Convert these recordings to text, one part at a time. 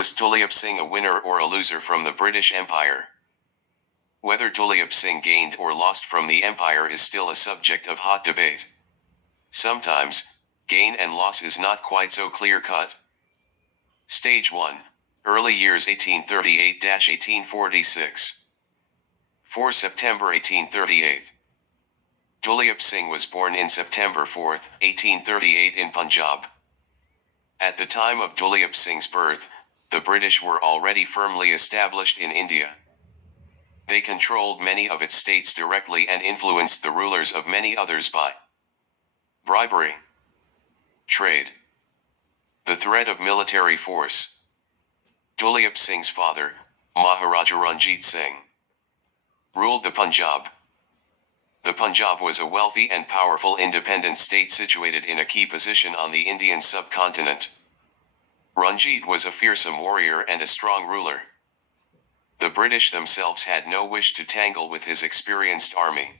Was Duleep Singh a winner or a loser from the British Empire? Whether Duleep Singh gained or lost from the empire is still a subject of hot debate. Sometimes, gain and loss is not quite so clear-cut. Stage 1. Early years 1838–1846. 4 September 1838. Duleep Singh was born in September 4, 1838 in Punjab. At the time of Duleep Singh's birth, the British were already firmly established in India. They controlled many of its states directly and influenced the rulers of many others by bribery, trade, the threat of military force. Duleep Singh's father, Maharaja Ranjit Singh, ruled the Punjab. The Punjab was a wealthy and powerful independent state situated in a key position on the Indian subcontinent. Ranjit was a fearsome warrior and a strong ruler. The British themselves had no wish to tangle with his experienced army.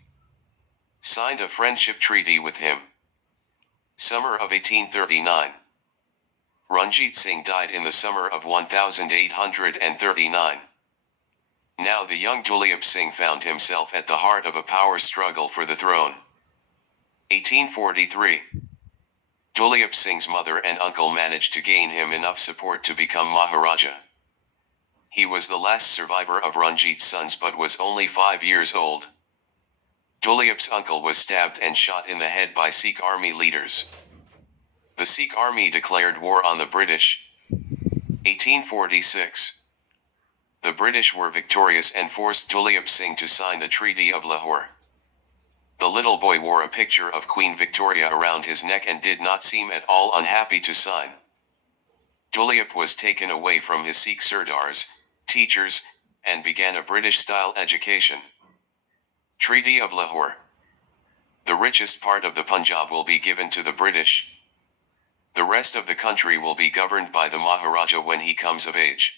Signed a friendship treaty with him. Summer of 1839. Ranjit Singh died in the summer of 1839. Now the young Duleep Singh found himself at the heart of a power struggle for the throne. 1843. Duleep Singh's mother and uncle managed to gain him enough support to become Maharaja. He was the last survivor of Ranjit's sons but was only 5 years old. Duleep's uncle was stabbed and shot in the head by Sikh army leaders. The Sikh army declared war on the British. 1846. The British were victorious and forced Duleep Singh to sign the Treaty of Lahore. The little boy wore a picture of Queen Victoria around his neck and did not seem at all unhappy to sign. Duleep was taken away from his Sikh sardars, teachers, and began a British-style education. Treaty of Lahore. The richest part of the Punjab will be given to the British. The rest of the country will be governed by the Maharaja when he comes of age.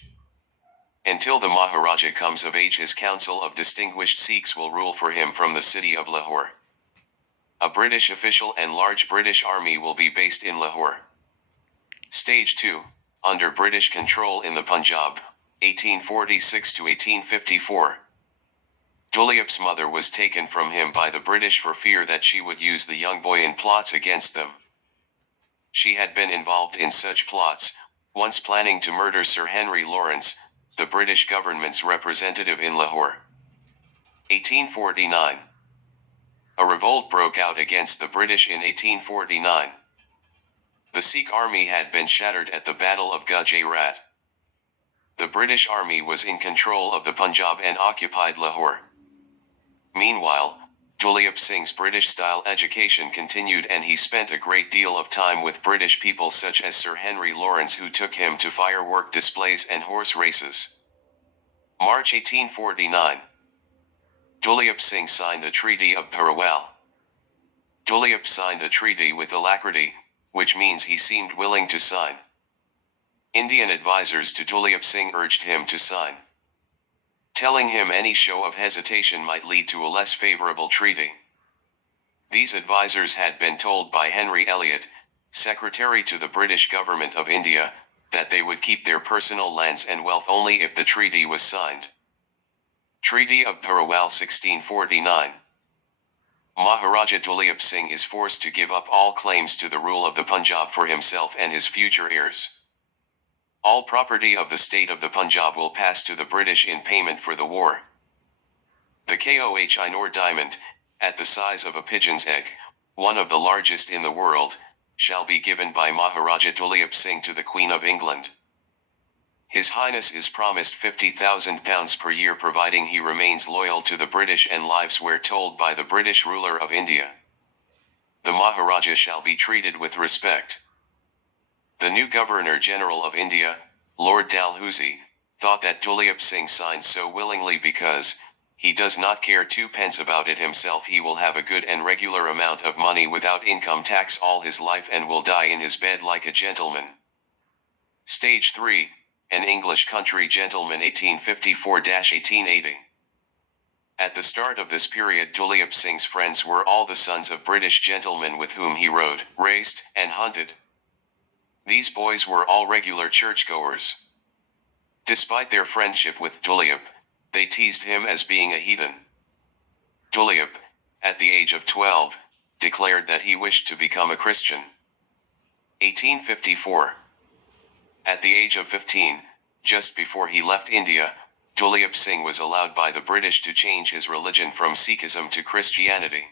Until the Maharaja comes of age, his council of distinguished Sikhs will rule for him from the city of Lahore. A British official and large British army will be based in Lahore. Stage 2. Under British control in the Punjab, 1846 to 1854. Duleep's mother was taken from him by the British for fear that she would use the young boy in plots against them. She had been involved in such plots, once planning to murder Sir Henry Lawrence, the British government's representative in Lahore. 1849. A revolt broke out against the British in 1849. The Sikh army had been shattered at the Battle of Gujarat. The British army was in control of the Punjab and occupied Lahore. Meanwhile, Duleep Singh's British-style education continued and he spent a great deal of time with British people such as Sir Henry Lawrence, who took him to firework displays and horse races. March 1849. Duleep Singh signed the Treaty of Parawal. Duleep signed the treaty with alacrity, which means he seemed willing to sign. Indian advisors to Duleep Singh urged him to sign, telling him any show of hesitation might lead to a less favorable treaty. These advisors had been told by Henry Elliot, secretary to the British government of India, that they would keep their personal lands and wealth only if the treaty was signed. Treaty of Parawal 1649. Maharaja Duleep Singh is forced to give up all claims to the rule of the Punjab for himself and his future heirs. All property of the state of the Punjab will pass to the British in payment for the war. The Koh-i-Noor diamond, at the size of a pigeon's egg, one of the largest in the world, shall be given by Maharaja Duleep Singh to the Queen of England. His Highness is promised £50,000 per year providing he remains loyal to the British and lives where told by the British ruler of India. The Maharaja shall be treated with respect. The new Governor-General of India, Lord Dalhousie, thought that Duleep Singh signed so willingly because he does not care twopence about it himself. He will have a good and regular amount of money without income tax all his life and will die in his bed like a gentleman. Stage 3, an English country gentleman 1854–1880. At the start of this period, Duleep Singh's friends were all the sons of British gentlemen with whom he rode, raced, and hunted. These boys were all regular churchgoers. Despite their friendship with Duleep, they teased him as being a heathen. Duleep, at the age of 12, declared that he wished to become a Christian. 1854. At the age of 15, just before he left India, Duleep Singh was allowed by the British to change his religion from Sikhism to Christianity.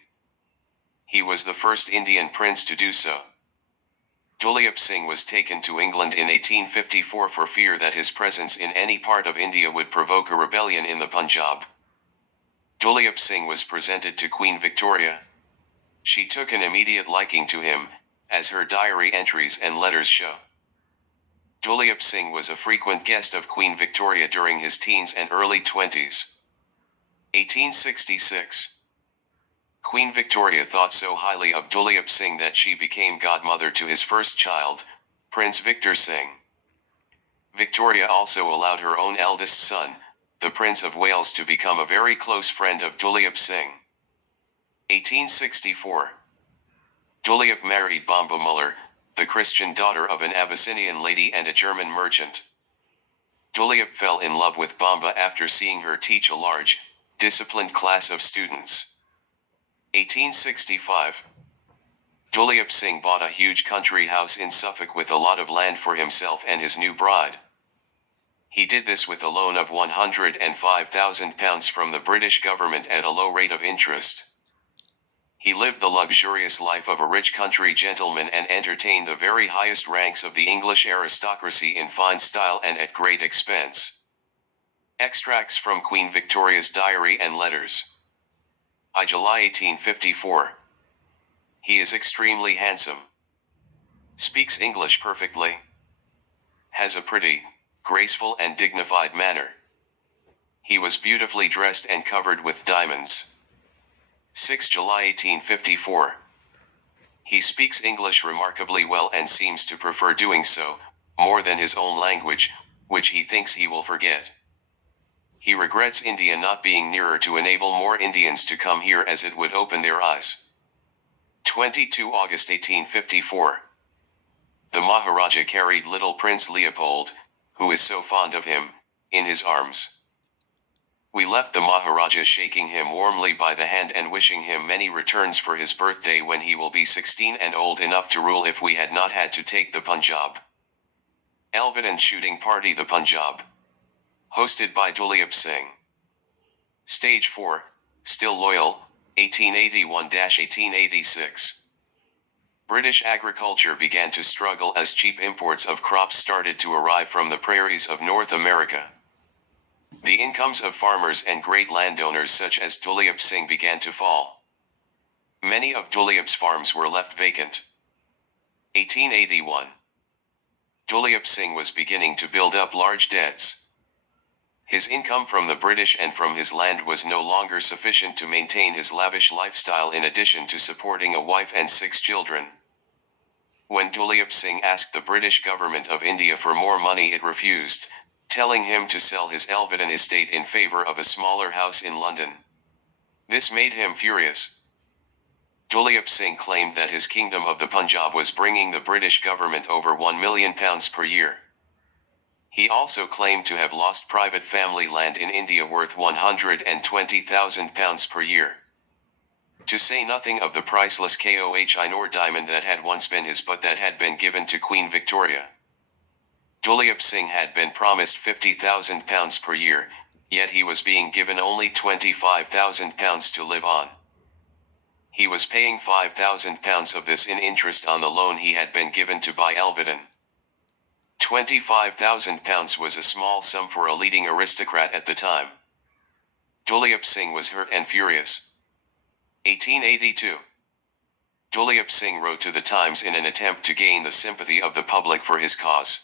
He was the first Indian prince to do so. Duleep Singh was taken to England in 1854 for fear that his presence in any part of India would provoke a rebellion in the Punjab. Duleep Singh was presented to Queen Victoria. She took an immediate liking to him, as her diary entries and letters show. Duleep Singh was a frequent guest of Queen Victoria during his teens and early 20s. 1866. Queen Victoria thought so highly of Duleep Singh that she became godmother to his first child, Prince Victor Singh. Victoria also allowed her own eldest son, the Prince of Wales, to become a very close friend of Duleep Singh. 1864. Duleep married Bamba Muller, the Christian daughter of an Abyssinian lady and a German merchant. Duleep fell in love with Bamba after seeing her teach a large, disciplined class of students. 1865. Duleep Singh bought a huge country house in Suffolk with a lot of land for himself and his new bride. He did this with a loan of £105,000 from the British government at a low rate of interest. He lived the luxurious life of a rich country gentleman and entertained the very highest ranks of the English aristocracy in fine style and at great expense. Extracts from Queen Victoria's diary and letters. July 1854. He is extremely handsome. Speaks English perfectly. Has a pretty, graceful and dignified manner. He was beautifully dressed and covered with diamonds. 6 July 1854. He speaks English remarkably well and seems to prefer doing so, more than his own language, which he thinks he will forget. He regrets India not being nearer to enable more Indians to come here, as it would open their eyes. 22 August 1854. The Maharaja carried little Prince Leopold, who is so fond of him, in his arms. We left the Maharaja shaking him warmly by the hand and wishing him many returns for his birthday when he will be 16 and old enough to rule if we had not had to take the Punjab. Elvedon shooting party, the Punjab. Hosted by Duleep Singh. Stage 4, Still Loyal, 1881-1886. British agriculture began to struggle as cheap imports of crops started to arrive from the prairies of North America. The incomes of farmers and great landowners such as Duleep Singh began to fall. Many of Duleep's farms were left vacant. 1881. Duleep Singh was beginning to build up large debts. His income from the British and from his land was no longer sufficient to maintain his lavish lifestyle in addition to supporting a wife and 6 children. When Duleep Singh asked the British government of India for more money, it refused, telling him to sell his Elvedon estate in favour of a smaller house in London. This made him furious. Duleep Singh claimed that his kingdom of the Punjab was bringing the British government over £1 million per year. He also claimed to have lost private family land in India worth £120,000 per year. To say nothing of the priceless Koh-i-Noor diamond that had once been his but that had been given to Queen Victoria. Duleep Singh had been promised £50,000 per year, yet he was being given only £25,000 to live on. He was paying £5,000 of this in interest on the loan he had been given to buy Elvedon. £25,000 was a small sum for a leading aristocrat at the time. Duleep Singh was hurt and furious. 1882. Duleep Singh wrote to the Times in an attempt to gain the sympathy of the public for his cause.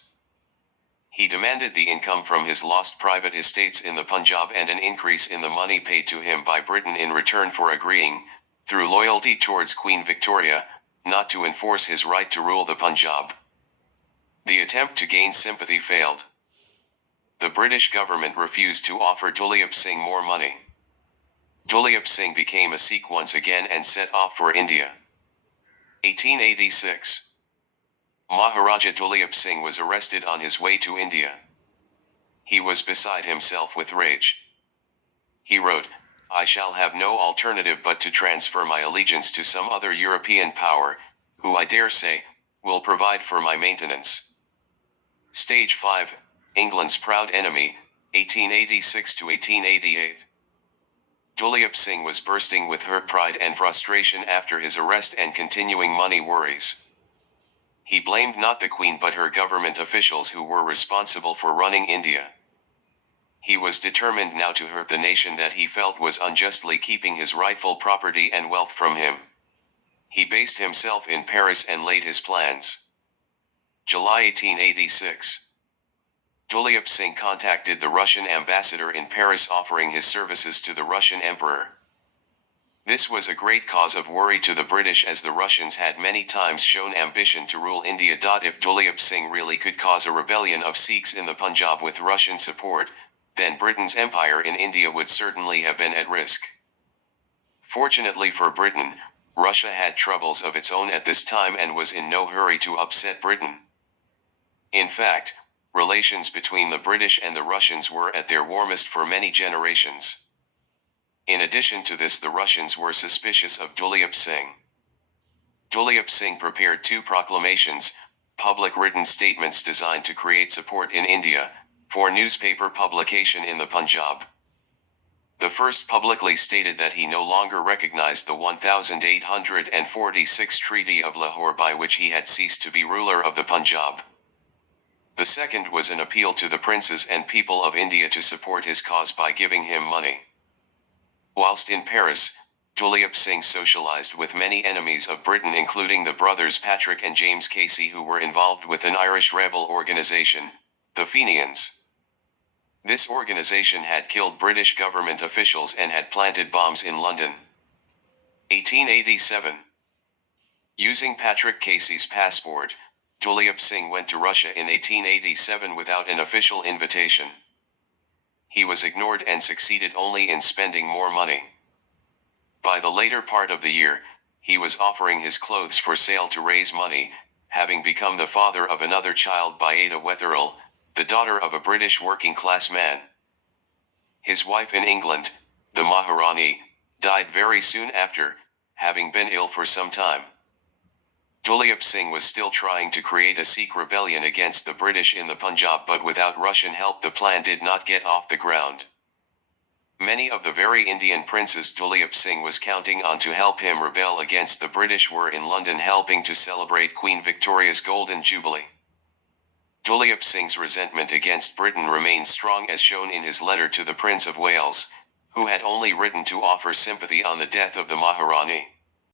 He demanded the income from his lost private estates in the Punjab and an increase in the money paid to him by Britain in return for agreeing, through loyalty towards Queen Victoria, not to enforce his right to rule the Punjab. The attempt to gain sympathy failed. The British government refused to offer Duleep Singh more money. Duleep Singh became a Sikh once again and set off for India. 1886. Maharaja Duleep Singh was arrested on his way to India. He was beside himself with rage. He wrote, "I shall have no alternative but to transfer my allegiance to some other European power, who I dare say, will provide for my maintenance." Stage 5, England's proud enemy, 1886 to 1888. Duleep Singh was bursting with hurt pride and frustration after his arrest and continuing money worries. He blamed not the Queen but her government officials who were responsible for running India. He was determined now to hurt the nation that he felt was unjustly keeping his rightful property and wealth from him. He based himself in Paris and laid his plans. July 1886. Duleep Singh contacted the Russian ambassador in Paris offering his services to the Russian emperor. This was a great cause of worry to the British as the Russians had many times shown ambition to rule India. If Duleep Singh really could cause a rebellion of Sikhs in the Punjab with Russian support, then Britain's empire in India would certainly have been at risk. Fortunately for Britain, Russia had troubles of its own at this time and was in no hurry to upset Britain. In fact, relations between the British and the Russians were at their warmest for many generations. In addition to this, the Russians were suspicious of Duleep Singh. Duleep Singh prepared 2 proclamations, public written statements designed to create support in India, for newspaper publication in the Punjab. The first publicly stated that he no longer recognized the 1846 Treaty of Lahore, by which he had ceased to be ruler of the Punjab. The second was an appeal to the princes and people of India to support his cause by giving him money. Whilst in Paris, Duleep Singh socialized with many enemies of Britain, including the brothers Patrick and James Casey, who were involved with an Irish rebel organization, the Fenians. This organization had killed British government officials and had planted bombs in London. 1887. Using Patrick Casey's passport, Duleep Singh went to Russia in 1887 without an official invitation. He was ignored and succeeded only in spending more money. By the later part of the year, he was offering his clothes for sale to raise money, having become the father of another child by Ada Wetherill, the daughter of a British working-class man. His wife in England, the Maharani, died very soon after, having been ill for some time. Duleep Singh was still trying to create a Sikh rebellion against the British in the Punjab, but without Russian help the plan did not get off the ground. Many of the very Indian princes Duleep Singh was counting on to help him rebel against the British were in London helping to celebrate Queen Victoria's Golden Jubilee. Duleep Singh's resentment against Britain remained strong, as shown in his letter to the Prince of Wales, who had only written to offer sympathy on the death of the Maharani.